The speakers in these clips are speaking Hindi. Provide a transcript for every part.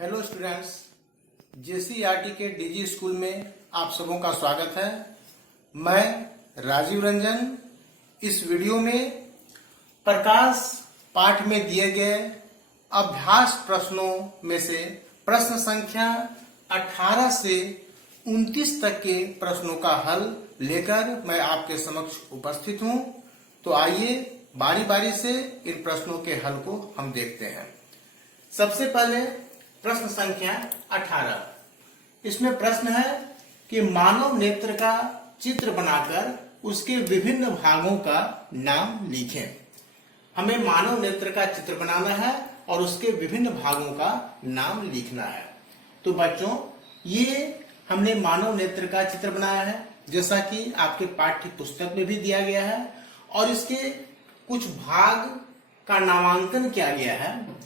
हेलो स्टूडेंट्स, जेसीईआरटी के डीजी स्कूल में आप सबों का स्वागत है। मैं राजीव रंजन इस वीडियो में प्रकाश पाठ में दिए गए अभ्यास प्रश्नों में से प्रश्न संख्या 18 से 29 तक के प्रश्नों का हल लेकर मैं आपके समक्ष उपस्थित हूं। तो आइए बारी बारी से इन प्रश्नों के हल को हम देखते हैं। सबसे पहले प्रश्न संख्या 18। इसमें प्रश्न है कि मानव नेत्र का चित्र बनाकर उसके विभिन्न भागों का नाम लिखें। हमें मानव नेत्र का चित्र बनाना है और उसके विभिन्न भागों का नाम लिखना है। तो बच्चों, ये हमने मानव नेत्र का चित्र बनाया है जैसा कि आपके पाठ्य पुस्तक में भी दिया गया है, और इसके कुछ भाग का नामांकन किया गया है।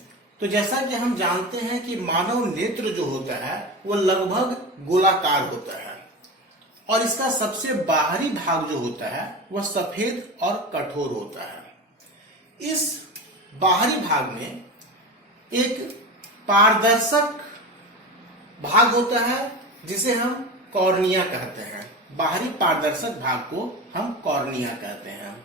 तो जैसा कि हम जानते हैं कि मानव नेत्र जो होता है वह लगभग गोलाकार होता है, और इसका सबसे बाहरी भाग जो होता है वह सफेद और कठोर होता है। इस बाहरी भाग में एक पारदर्शक भाग होता है जिसे हम कॉर्निया कहते हैं। बाहरी पारदर्शक भाग को हम कॉर्निया कहते हैं।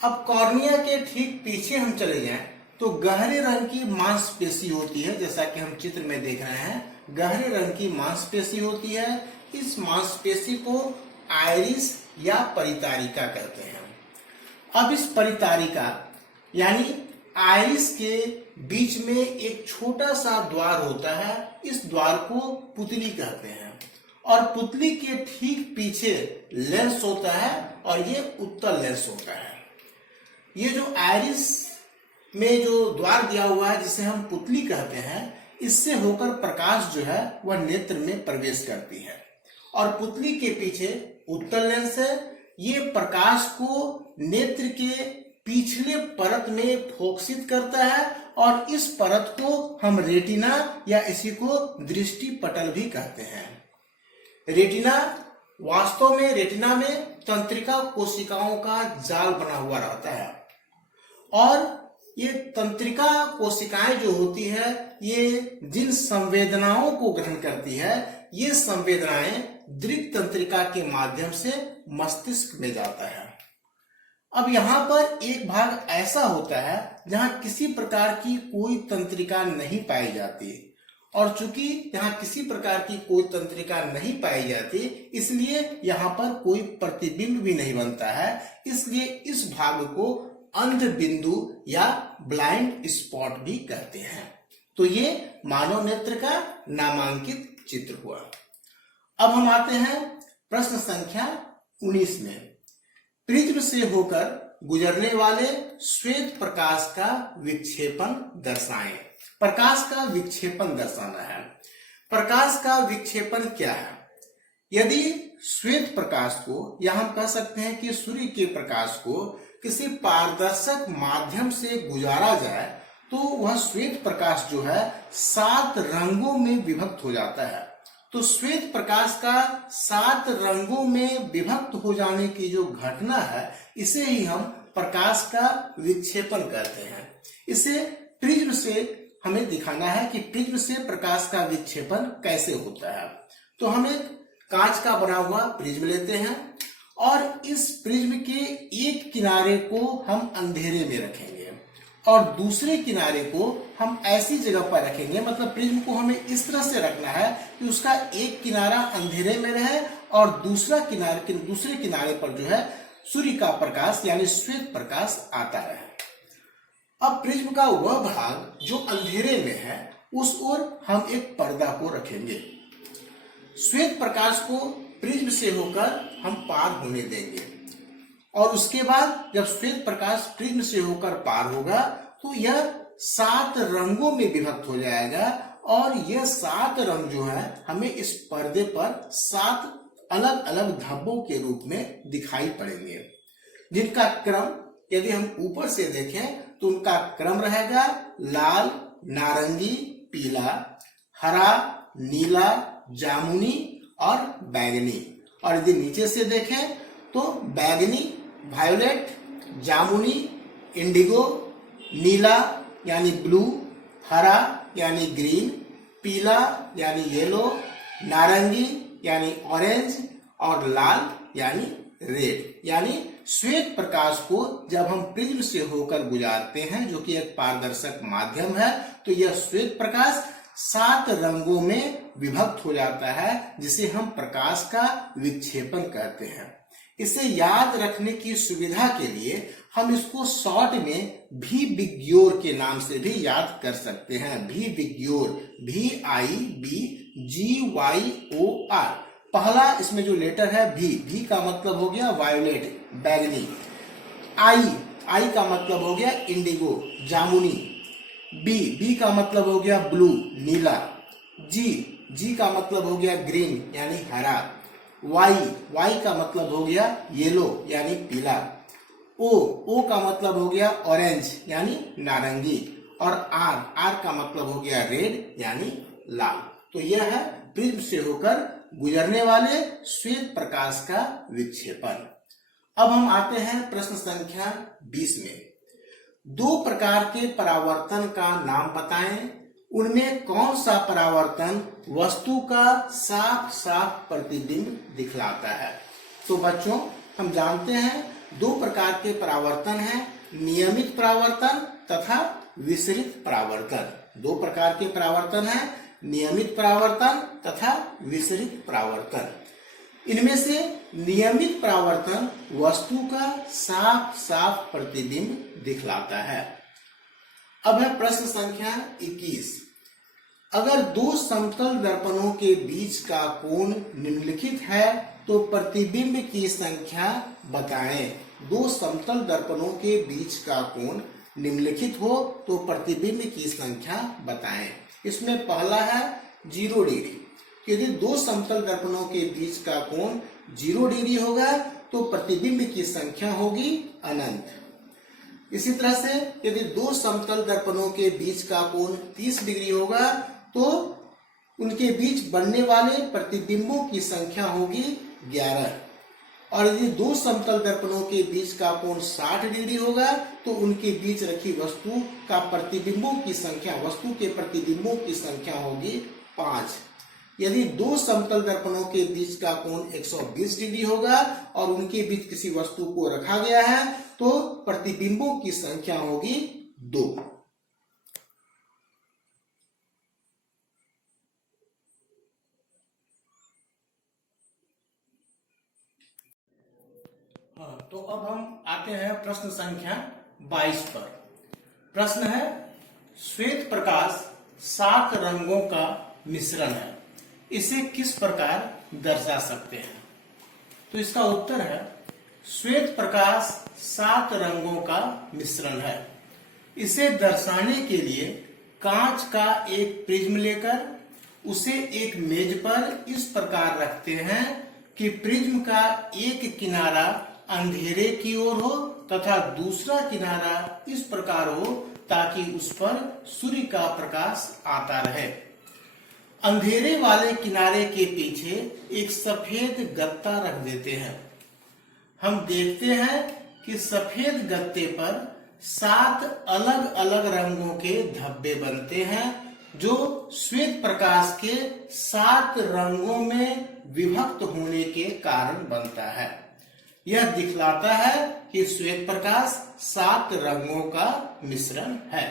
अब कॉर्निया के ठीक पीछे हम चले जाएं तो गहरे रंग की मांसपेशी होती है, जैसा कि हम चित्र में देख रहे हैं। गहरे रंग की मांसपेशी होती है। इस मांसपेशी को आइरिस या परितारिका कहते हैं। अब इस परितारिका यानी आइरिस के बीच में एक छोटा सा द्वार होता है। इस द्वार को पुतली कहते हैं, और पुतली के ठीक पीछे लेंस होता है, और ये उत्तल लेंस होता है। ये जो आइरिस में जो द्वार दिया हुआ है जिसे हम पुतली कहते हैं, इससे होकर प्रकाश जो है वह नेत्र में प्रवेश करती है, और पुतली के पीछे उत्तल लेंस है। ये प्रकाश को नेत्र के पिछले परत में फोकसित करता है, और इस परत को हम रेटिना या इसी को दृष्टि पटल भी कहते हैं। रेटिना वास्तव में रेटिना में तंत्रिका कोशिकाओं का जाल बना हुआ रहता है, और ये तंत्रिका कोशिकाएं जो होती है ये जिन संवेदनाओं को ग्रहण करती है, ये संवेदनाएं दृक तंत्रिका के माध्यम से मस्तिष्क में जाता है। अब यहाँ पर एक भाग ऐसा होता है जहाँ किसी प्रकार की कोई तंत्रिका नहीं पाई जाती, और चूंकि यहाँ किसी प्रकार की कोई तंत्रिका नहीं पाई जाती, इसलिए यहाँ पर कोई प्रतिबिंब भी नहीं बनता है। इसलिए इस भाग को अंध बिंदु या ब्लाइंड स्पॉट भी कहते हैं। तो ये मानव नेत्र का नामांकित चित्र हुआ। अब हम आते हैं प्रश्न संख्या 19 में। प्रिज्म से होकर गुजरने वाले श्वेत प्रकाश का विक्षेपण दर्शाएं। प्रकाश का विक्षेपण दर्शाना है। प्रकाश का विक्षेपण क्या है? यदि श्वेत प्रकाश को, या हम कह सकते हैं कि सूर्य के प्रकाश को किसी पारदर्शक माध्यम से गुजारा जाए तो वह श्वेत प्रकाश जो है 7 रंगों में विभक्त हो जाता है। तो श्वेत प्रकाश का 7 रंगों में विभक्त हो जाने की जो घटना है, इसे ही हम प्रकाश का विक्षेपण कहते हैं। इसे प्रिज्म से हमें दिखाना है कि प्रिज्म से प्रकाश का विक्षेपण कैसे होता है। तो हम एक कांच का बना हुआ प्रिज्म लेते हैं, और इस प्रिज्म के एक किनारे को हम अंधेरे में रखेंगे, और दूसरे किनारे को हम ऐसी जगह पर रखेंगे, मतलब प्रिज्म को हमें इस तरह से रखना है कि उसका एक किनारा अंधेरे में रहे और दूसरे किनारे पर जो है सूर्य का प्रकाश यानी श्वेत प्रकाश आता रहे। अब प्रिज्म का वह भाग जो अंधेरे में है उस ओर हम एक पर्दा को रखेंगे। श्वेत प्रकाश को प्रिज्म से होकर हम पार होने देंगे, और उसके बाद जब श्वेत प्रकाश प्रिज्म से होकर पार होगा तो यह 7 रंगों में विभक्त हो जाएगा, और यह 7 रंग जो है हमें इस पर्दे पर 7 अलग अलग धब्बों के रूप में दिखाई पड़ेंगे, जिनका क्रम यदि हम ऊपर से देखें तो उनका क्रम रहेगा लाल, नारंगी, पीला, हरा, नीला, जामुनी और बैंगनी। और यदि नीचे से देखें तो बैंगनी, वायोलेट, जामुनी, इंडिगो, नीला यानी ब्लू, हरा यानी ग्रीन, पीला यानी येलो, नारंगी यानी ऑरेंज और लाल यानी रेड। यानी श्वेत प्रकाश को जब हम प्रिज्म से होकर गुजारते हैं, जो कि एक पारदर्शक माध्यम है, तो यह श्वेत प्रकाश 7 रंगों में विभक्त हो जाता है, जिसे हम प्रकाश का विक्षेपण कहते हैं। इसे याद रखने की सुविधा के लिए हम इसको शॉर्ट में भी विग्योर के नाम से भी याद कर सकते हैं। भी विग्योर, VIBGYOR। पहला इसमें जो लेटर है भी का मतलब हो गया वायोलेट, बैगनी। आई का मतलब हो गया इंडिगो, जामुनी। बी का मतलब हो गया ब्लू, नीला। जी का मतलब हो गया ग्रीन यानी हरा। वाई का मतलब हो गया येलो यानी पीला। ओ का मतलब हो गया ऑरेंज यानी नारंगी। और आर का मतलब हो गया रेड यानी लाल। तो यह है प्रिज्म से होकर गुजरने वाले श्वेत प्रकाश का विक्षेपण। अब हम आते हैं प्रश्न संख्या 20 में। 2 प्रकार के परावर्तन का नाम बताएं। उनमें कौन सा परावर्तन वस्तु का साफ साफ प्रतिबिंब दिखलाता है? तो बच्चों, हम जानते हैं 2 प्रकार के परावर्तन हैं, नियमित परावर्तन तथा विसरित परावर्तन। 2 प्रकार के परावर्तन हैं, नियमित परावर्तन तथा विसरित परावर्तन। इनमें से नियमित परावर्तन वस्तु का साफ साफ प्रतिबिंब दिखलाता है। अब है प्रश्न संख्या 21। अगर 2 समतल दर्पणों के बीच का कोण निम्नलिखित है तो प्रतिबिंब की संख्या बताएं। 2 समतल दर्पणों के बीच का कोण निम्नलिखित हो तो प्रतिबिंब की संख्या बताएं। इसमें पहला है 0 डिग्री। यदि 2 समतल दर्पणों के बीच का कोण 0 डिग्री होगा तो प्रतिबिंब की संख्या होगी अनंत। इसी तरह से यदि 2 समतल दर्पणों के बीच का कोण 30 डिग्री होगा तो उनके बीच बनने वाले प्रतिबिंबों की संख्या होगी 11। और यदि 2 समतल दर्पणों के बीच का कोण 60 डिग्री होगा तो उनके बीच रखी वस्तु का प्रतिबिंबों की संख्या, वस्तु के प्रतिबिंबों की संख्या होगी 5। यदि 2 समतल दर्पणों के बीच का कोण 120 डिग्री होगा और उनके बीच किसी वस्तु को रखा गया है तो प्रतिबिंबों की संख्या होगी 2। तो अब हम आते हैं प्रश्न संख्या 22 पर। प्रश्न है, श्वेत प्रकाश 7 रंगों का मिश्रण है, इसे किस प्रकार दर्शा सकते हैं? तो इसका उत्तर है, श्वेत प्रकाश 7 रंगों का मिश्रण है। इसे दर्शाने के लिए कांच का एक प्रिज्म लेकर उसे एक मेज पर इस प्रकार रखते हैं कि प्रिज्म का एक किनारा अंधेरे की ओर हो तथा दूसरा किनारा इस प्रकार हो ताकि उस पर सूर्य का प्रकाश आता रहे। अंधेरे वाले किनारे के पीछे एक सफेद गत्ता रख देते हैं। हम देखते हैं कि सफेद गत्ते पर 7 अलग अलग रंगों के धब्बे बनते हैं जो श्वेत प्रकाश के 7 रंगों में विभक्त होने के कारण बनता है। यह दिखलाता है कि श्वेत प्रकाश 7 रंगों का मिश्रण है।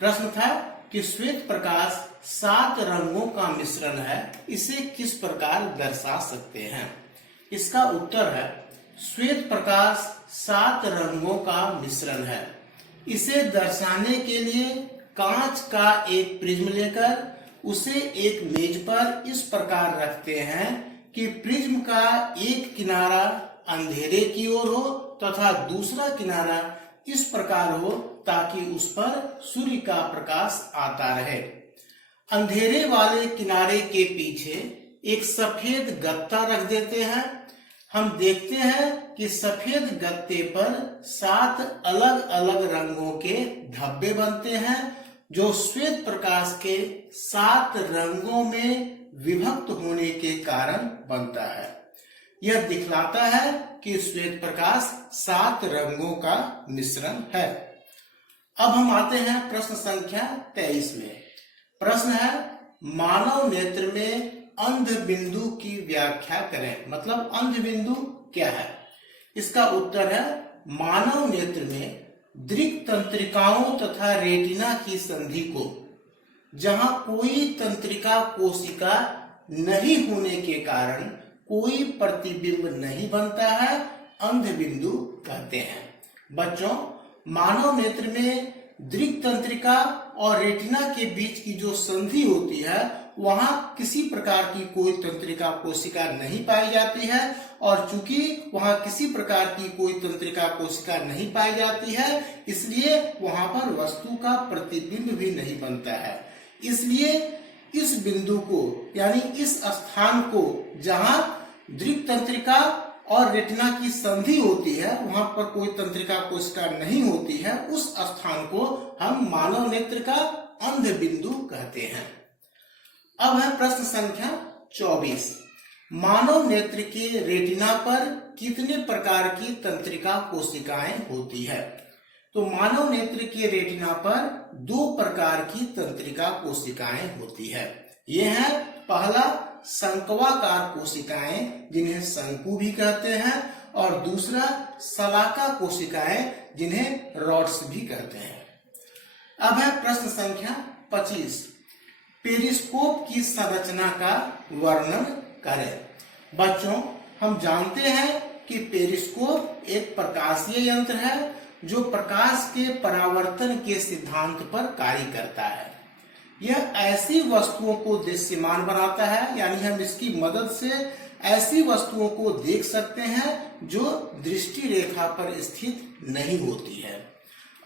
प्रश्न था कि श्वेत प्रकाश 7 रंगों का मिश्रण है, इसे किस प्रकार दर्शा सकते हैं? इसका उत्तर है, श्वेत प्रकाश 7 रंगों का मिश्रण है। इसे दर्शाने के लिए कांच का एक प्रिज्म लेकर उसे एक मेज पर इस प्रकार रखते हैं कि प्रिज्म का एक किनारा अंधेरे की ओर हो तथा दूसरा किनारा इस प्रकार हो ताकि उस पर सूर्य का प्रकाश आता रहे। अंधेरे वाले किनारे के पीछे एक सफेद गत्ता रख देते हैं। हम देखते हैं कि सफेद गत्ते पर 7 अलग अलग रंगों के धब्बे बनते हैं जो श्वेत प्रकाश के 7 रंगों में विभक्त होने के कारण बनता है। यह दिखलाता है कि श्वेत प्रकाश 7 रंगों का मिश्रण है। अब हम आते हैं प्रश्न संख्या 23 में। प्रश्न है, मानव नेत्र में अंध बिंदु की व्याख्या करें। मतलब अंध बिंदु क्या है? इसका उत्तर है मानव नेत्र में दृक् तंत्रिकाओं तथा रेटिना की संधि को जहां कोई तंत्रिका कोशिका नहीं होने के कारण कोई प्रतिबिंब नहीं बनता है, अंध बिंदु कहते हैं। बच्चों, मानव नेत्र में दृक् तंत्रिका और रेटिना के बीच की जो संधि होती है वहां किसी प्रकार की कोई तंत्रिका कोशिका नहीं पाई जाती है, और चूंकि वहां किसी प्रकार की कोई तंत्रिका कोशिका नहीं पाई जाती है इसलिए वहां पर वस्तु का प्रतिबिंब भी नहीं बनता है। इसलिए इस बिंदु को यानी इस स्थान को जहां दृक् तंत्रिका और रेटिना की संधि होती है वहां पर कोई तंत्रिका कोशिका नहीं होती है, उस स्थान को हम मानव नेत्र का अंध बिंदु कहते हैं। अब है प्रश्न संख्या 24। मानव नेत्र के रेटिना पर कितने प्रकार की तंत्रिका कोशिकाएं होती है? तो मानव नेत्र के रेटिना पर 2 प्रकार की तंत्रिका कोशिकाएं होती है। ये है पहला शंक्वाकार कोशिकाएं जिन्हें शंकु भी कहते हैं, और दूसरा शलाका कोशिकाएं जिन्हें रॉड्स भी कहते हैं। अब है प्रश्न संख्या 25। पेरिस्कोप की संरचना का वर्णन करें। बच्चों, हम जानते हैं कि पेरिस्कोप एक प्रकाशीय यंत्र है जो प्रकाश के परावर्तन के सिद्धांत पर कार्य करता है। यह ऐसी वस्तुओं को दृश्यमान बनाता है, यानी हम इसकी मदद से ऐसी वस्तुओं को देख सकते हैं जो दृष्टि रेखा पर स्थित नहीं होती है।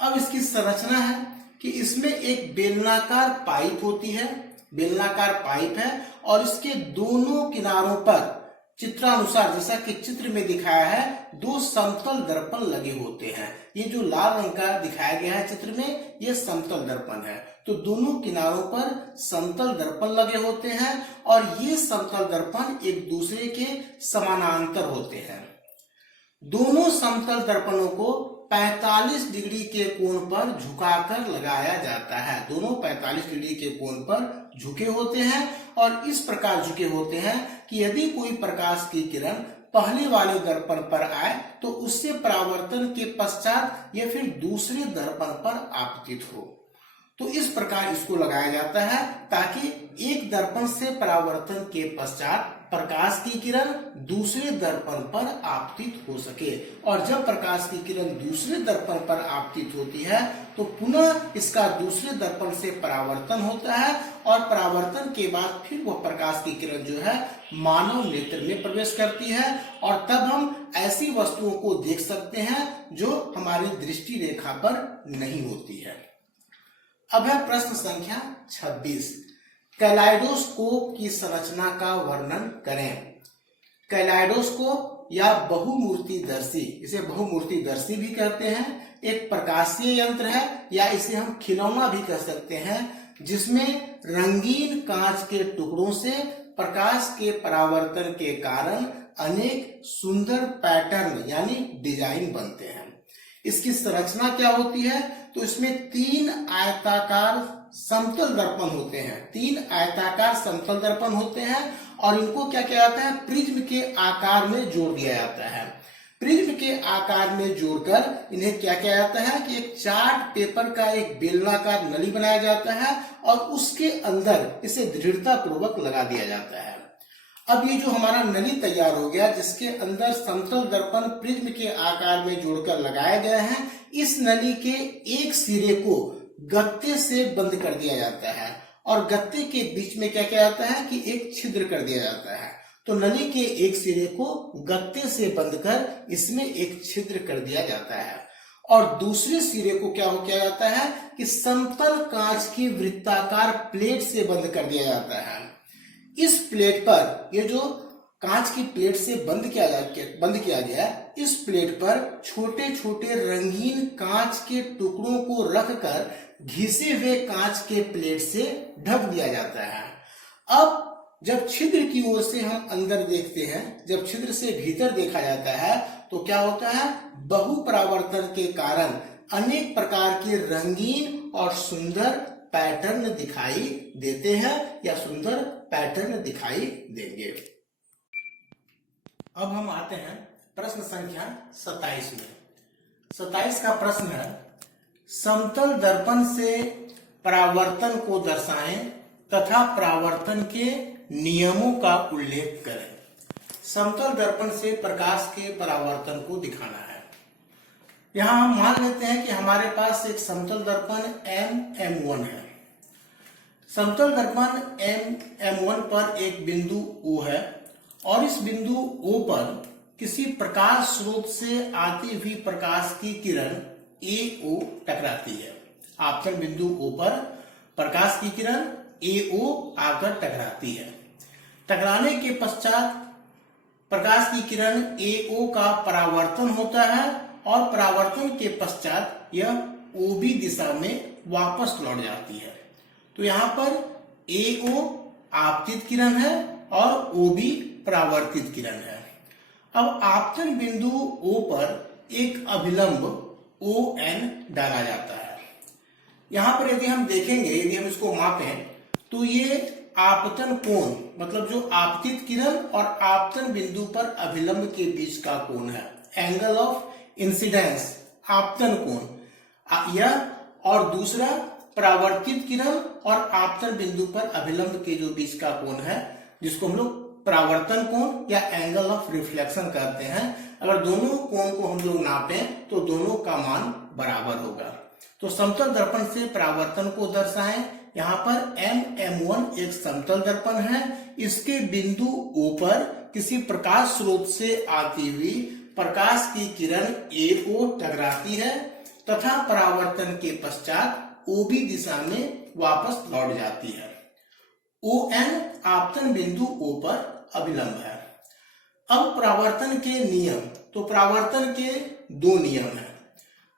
अब इसकी संरचना है कि इसमें एक बेलनाकार पाइप होती है, बेलनाकार पाइप है, और इसके दोनों किनारों पर चित्रानुसार जैसा कि चित्र में दिखाया है 2 समतल दर्पण लगे होते हैं। ये जो लाल रंग का दिखाया गया है चित्र में, ये समतल दर्पण है। तो दोनों किनारों पर समतल दर्पण लगे होते हैं और ये समतल दर्पण एक दूसरे के समानांतर होते हैं। दोनों समतल दर्पणों को 45 डिग्री के कोण पर झुकाकर लगाया जाता है। दोनों 45 डिग्री के कोण पर झुके होते हैं और इस प्रकार झुके होते हैं कि यदि कोई प्रकाश की किरण पहले वाले दर्पण पर आए तो उससे परावर्तन के पश्चात या फिर दूसरे दर्पण पर आपतित हो। तो इस प्रकार इसको लगाया जाता है ताकि एक दर्पण से परावर्तन के पश्चात प्रकाश की किरण दूसरे दर्पण पर आपतित हो सके, और जब प्रकाश की किरण दूसरे दर्पण पर आपतित होती है तो पुनः इसका दूसरे दर्पण से परावर्तन होता है, और परावर्तन के बाद फिर वह प्रकाश की किरण जो है मानव नेत्र में प्रवेश करती है, और तब हम ऐसी वस्तुओं को देख सकते हैं जो हमारी दृष्टि रेखा पर नहीं होती है। अब है प्रश्न संख्या 26। कैलाइडोस्कोप की संरचना का वर्णन करें। कैलाइडोस्कोप या बहुमूर्तिदर्शी, इसे बहुमूर्तिदर्शी भी कहते हैं, एक प्रकाशीय यंत्र है या इसे हम खिलौना भी कह सकते हैं, जिसमें रंगीन कांच के टुकड़ों से प्रकाश के परावर्तन के कारण अनेक सुंदर पैटर्न यानी डिजाइन बनते हैं। इसकी संरचना क्या होती है? तो इसमें 3 आयताकार समतल दर्पण होते हैं। 3 आयताकार समतल दर्पण होते हैं और इनको क्या किया जाता है? प्रिज्म के आकार में जोड़ दिया जाता है। प्रिज्म के आकार में जोड़कर इन्हें क्या किया जाता है कि एक चार्ट पेपर का एक बेलनाकार नली बनाया जाता है और उसके अंदर इसे दृढ़ता पूर्वक लगा दिया जाता है। अब ये जो हमारा नली तैयार हो गया जिसके अंदर समतल दर्पण प्रिज्म के आकार में जोड़कर लगाए गए हैं, इस नली के एक सिरे को गत्ते से बंद कर दिया जाता है और गत्ते के बीच में क्या किया जाता है कि एक छिद्र कर दिया जाता है। तो नली के एक सिरे को गत्ते से बंद कर इसमें एक छिद्र कर दिया जाता है और दूसरे सिरे को क्या किया जाता है कि समतल कांच की वृत्ताकार प्लेट से बंद कर दिया जाता है। इस प्लेट पर, ये जो कांच की प्लेट से बंद किया गया है, इस प्लेट पर छोटे छोटे रंगीन कांच के टुकड़ों को रखकर घिसे हुए कांच के प्लेट से ढक दिया जाता है। अब जब छिद्र की ओर से हम अंदर देखते हैं, जब छिद्र से भीतर देखा जाता है तो क्या होता है? बहुपरावर्तन के कारण अनेक प्रकार के रंगीन और सुंदर पैटर्न दिखाई देते हैं या सुंदर पैटर्न दिखाई देंगे। अब हम आते हैं प्रश्न संख्या 27 में। 27 का प्रश्न है, समतल दर्पण से परावर्तन को दर्शाएं तथा परावर्तन के नियमों का उल्लेख करें। समतल दर्पण से प्रकाश के परावर्तन को दिखाना है। यहां हम मान लेते हैं कि हमारे पास एक समतल दर्पण M1 है। समतल दर्पण M1 पर एक बिंदु O है और इस बिंदु O पर किसी प्रकाश स्रोत से आती हुई प्रकाश की किरण AO टकराती है। आपतन बिंदु O पर प्रकाश की किरण AO आकर टकराती है। टकराने के पश्चात प्रकाश की किरण AO का परावर्तन होता है और परावर्तन के पश्चात यह OB दिशा में वापस लौट जाती है। तो यहाँ पर AO आपतित किरण है और OB परावर्तित किरण है। अब आपतन बिंदु O पर एक अभिलंब ON डाला जाता है। यहाँ पर यदि हम देखेंगे, यदि हम इसको मापें तो ये आपतन कोण, मतलब जो आपतित किरण और आपतन बिंदु पर अभिलंब के बीच का कोण है, एंगल ऑफ इंसिडेंस, आपतन कोण यह, और दूसरा परावर्तित किरण और आपतन बिंदु पर अभिलंब के जो बीच का कोण है, जिसको हम लोग परावर्तन कोण या एंगल ऑफ रिफ्लेक्शन कहते हैं। अगर दोनों कोण को हम लोग नापें तो दोनों का मान बराबर होगा। तो समतल दर्पण से परावर्तन को दर्शाएं। यहाँ पर M1 एक समतल दर्पण है। इसके बिंदु O पर किसी प्रकाश स्रोत से आती हुई प्रकाश की किरण AO टकराती है तथा परावर्तन के पश्चात OB दिशा में वापस लौट जाती है। ON आपतन बिंदु O पर अभिलंब है। अब परावर्तन के नियम, तो परावर्तन के दो नियम हैं।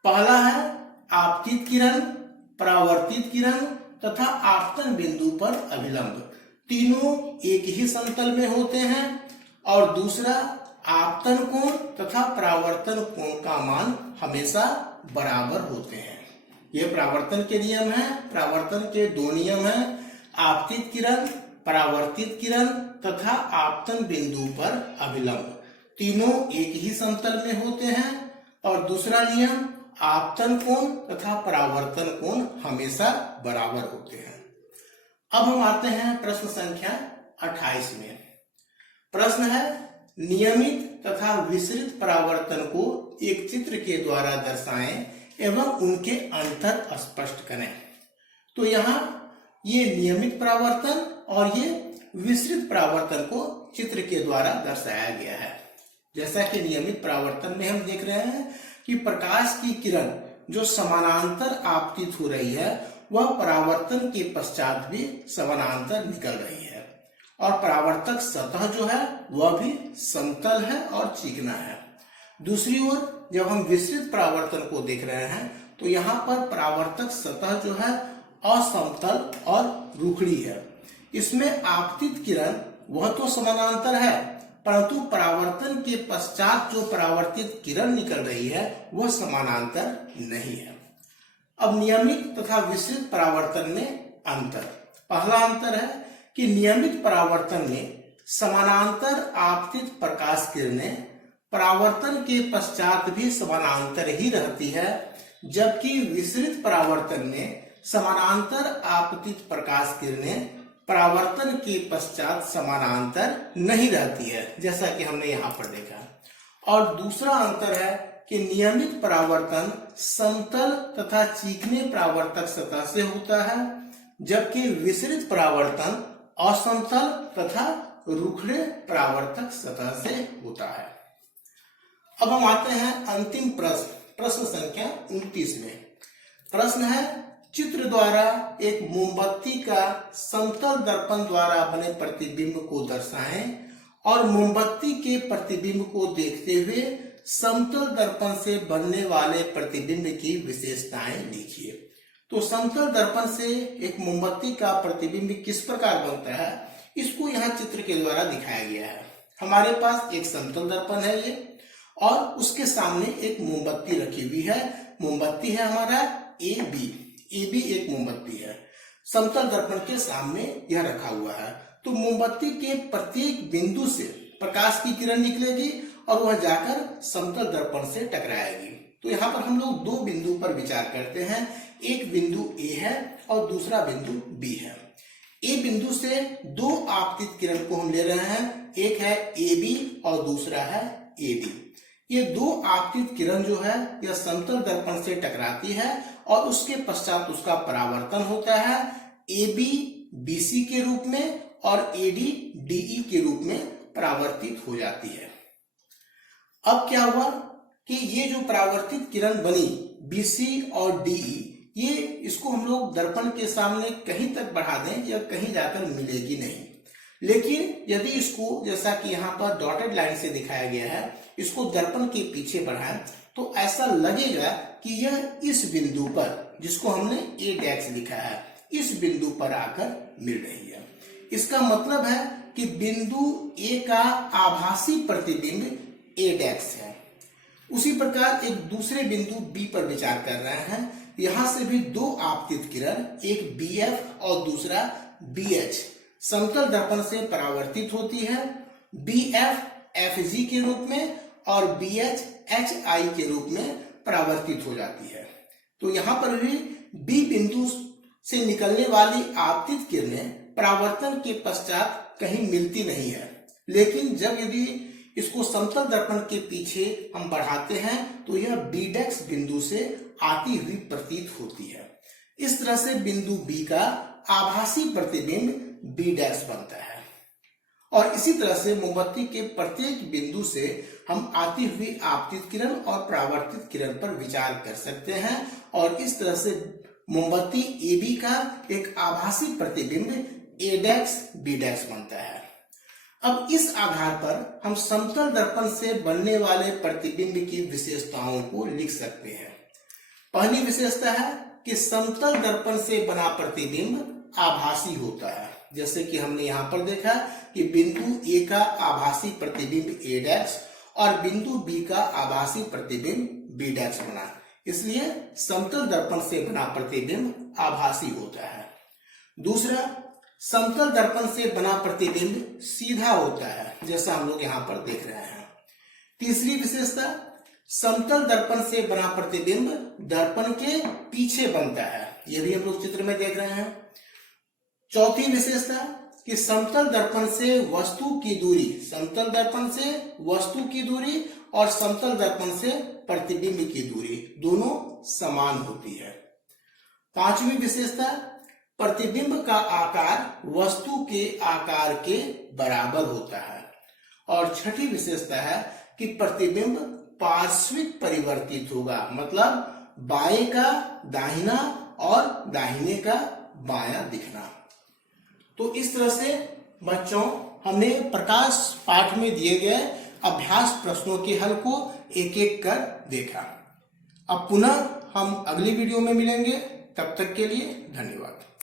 पहला है आपतित किरण, परावर्तित किरण तथा आपतन बिंदु पर अभिलंब, तीनों एक ही समतल में होते हैं। और दूसरा आपतन कोण तथा परावर्तन कोण का मान हमेशा बराबर होते हैं। ये परावर्तन के नियम हैं। परावर्तन के दो नियम हैं, आपतित किरण, परावर्तित किरण तथा आपतन बिंदु पर अभिलंब, तीनों एक ही समतल में होते हैं। और दूसरा नियम, आपतन कोण तथा परावर्तन कोण हमेशा बराबर होते हैं। अब हम आते हैं प्रश्न संख्या 28 में। प्रश्न है, नियमित तथा विसरित परावर्तन को एक चित्र के द्वारा दर्शाएं एवं उनके अंतर स्पष्ट करें। तो यहाँ ये नियमित परावर्तन और ये विसरित परावर्तन को चित्र के द्वारा दर्शाया गया है। जैसा कि नियमित परावर्तन में हम देख रहे हैं कि प्रकाश की किरण जो समानांतर आपतित हो रही है वह परावर्तन के पश्चात भी समानांतर निकल रही है और परावर्तक सतह जो है वह भी समतल है और चिकना है। दूसरी ओर जब हम विसरित परावर्तन को देख रहे हैं तो यहाँ पर परावर्तक सतह जो है असमतल और रुखड़ी है। इसमें आपतित किरण वह तो समानांतर है परंतु परावर्तन के पश्चात जो परावर्तित किरण निकल रही है वह समानांतर नहीं है। अब नियमित तथा विसरित परावर्तन में अंतर। पहला अंतर है कि नियमित परावर्तन में समानांतर आपतित प्रकाश किरणें परावर्तन के पश्चात भी समानांतर ही रहती है, जबकि विसरित परावर्तन में समानांतर आपतित प्रकाश किरणें परावर्तन के पश्चात समानांतर नहीं रहती है, जैसा कि हमने यहाँ पर देखा। और दूसरा अंतर है कि नियमित परावर्तन समतल तथा चिकने परावर्तक सतह से होता है, जबकि विसरित परावर्तन असमतल तथा रुखड़े परावर्तक सतह से होता है। अब हम आते हैं अंतिम प्रश्न, प्रश्न संख्या 29 में। प्रश्न है, चित्र द्वारा एक मोमबत्ती का समतल दर्पण द्वारा बने प्रतिबिंब को दर्शाएं और मोमबत्ती के प्रतिबिंब को देखते हुए समतल दर्पण से बनने वाले प्रतिबिंब की विशेषताएं लिखिए। तो समतल दर्पण से एक मोमबत्ती का प्रतिबिंब किस प्रकार बनता है, इसको यहाँ चित्र के द्वारा दिखाया गया है। हमारे पास एक समतल दर्पण है ये, और उसके सामने एक मोमबत्ती रखी हुई है। मोमबत्ती है हमारा AB एक मोमबत्ती है। समतल दर्पण के सामने यह रखा हुआ है। तो मोमबत्ती के प्रत्येक बिंदु से प्रकाश की किरण निकलेगी और वह जाकर समतल दर्पण से टकराएगी। तो यहाँ पर हम लोग दो बिंदु पर विचार करते हैं। एक बिंदु ए है और दूसरा बिंदु बी है। ए बिंदु से दो आपतित किरण को हम ले रहे हैं, एक है ए बी और दूसरा है ए डी। ये दो आपतित किरण जो है यह समतल दर्पण से टकराती है और उसके पश्चात उसका परावर्तन होता है ए बी बीसी के रूप में और ए डी डीई के रूप में परावर्तित हो जाती है। अब क्या हुआ कि ये जो परावर्तित किरण बनी बीसी और डीई, ये इसको हम लोग दर्पण के सामने कहीं तक बढ़ा दें या कहीं जाकर मिलेगी नहीं। लेकिन यदि इसको, जैसा कि यहाँ पर डॉटेड लाइन से दिखाया गया है, इसको दर्पण के पीछे बढ़ाएं तो ऐसा लगेगा कि यह इस बिंदु पर, जिसको हमने ए डैश लिखा है, इस बिंदु पर आकर मिल रही है। इसका मतलब है कि बिंदु ए का आभासी प्रतिबिंब ए डैश है। उसी प्रकार एक दूसरे बिंदु बी पर विचार कर रहे हैं। यहां से भी दो आपतित किरण, एक बी एफ और दूसरा बी एच, समतल दर्पण से परावर्तित होती है। बी एफ एफ जी के रूप में और बी एच एच आई के रूप में परावर्तित हो जाती है। तो यहां पर भी बी बिंदु से निकलने वाली आपतित किरणें परावर्तन के पश्चात कहीं मिलती नहीं है। लेकिन जब यदि इसको समतल दर्पण के पीछे हम बढ़ाते हैं तो यह बी डैश बिंदु से आती हुई प्रतीत होती है। इस तरह से बिंदु बी का आभासी प्रतिबिंब बी डैश बनता है। और इसी तरह से मोमबत्ती के प्रत्येक बिंदु से हम आती हुई आपतित किरण और परावर्तित किरण पर विचार कर सकते हैं और इस तरह से मोमबत्ती ए बी का एक आभासी प्रतिबिंब ए डैश बी डैश बनता है। अब इस आधार पर हम समतल दर्पण से बनने वाले प्रतिबिंब की विशेषताओं को लिख सकते हैं। पहली विशेषता है कि समतल दर्पण से बना प्रतिबिंब आभासी होता है। जैसे कि हमने यहाँ पर देखा कि बिंदु ए का आभासी प्रतिबिंब ए डैश और बिंदु बी का आभासी प्रतिबिंब बी डैश बना, इसलिए समतल दर्पण से बना प्रतिबिंब आभासी होता है। दूसरा, समतल दर्पण से बना प्रतिबिंब सीधा होता है, जैसा हम लोग यहाँ पर देख रहे हैं। तीसरी विशेषता, समतल दर्पण से बना प्रतिबिंब दर्पण के पीछे बनता है, यह भी हम लोग चित्र में देख रहे हैं। चौथी विशेषता कि समतल दर्पण से वस्तु की दूरी, समतल दर्पण से वस्तु की दूरी और समतल दर्पण से प्रतिबिंब की दूरी दोनों समान होती है। पांचवी विशेषता, प्रतिबिंब का आकार वस्तु के आकार के बराबर होता है। और छठी विशेषता है कि प्रतिबिंब पार्श्विक परिवर्तित होगा, मतलब बाएं का दाहिना और दाहिने का बायां दिखना। तो इस तरह से बच्चों हमने प्रकाश पाठ में दिए गए अभ्यास प्रश्नों के हल को एक एक कर देखा। अब पुनः हम अगली वीडियो में मिलेंगे, तब तक के लिए धन्यवाद।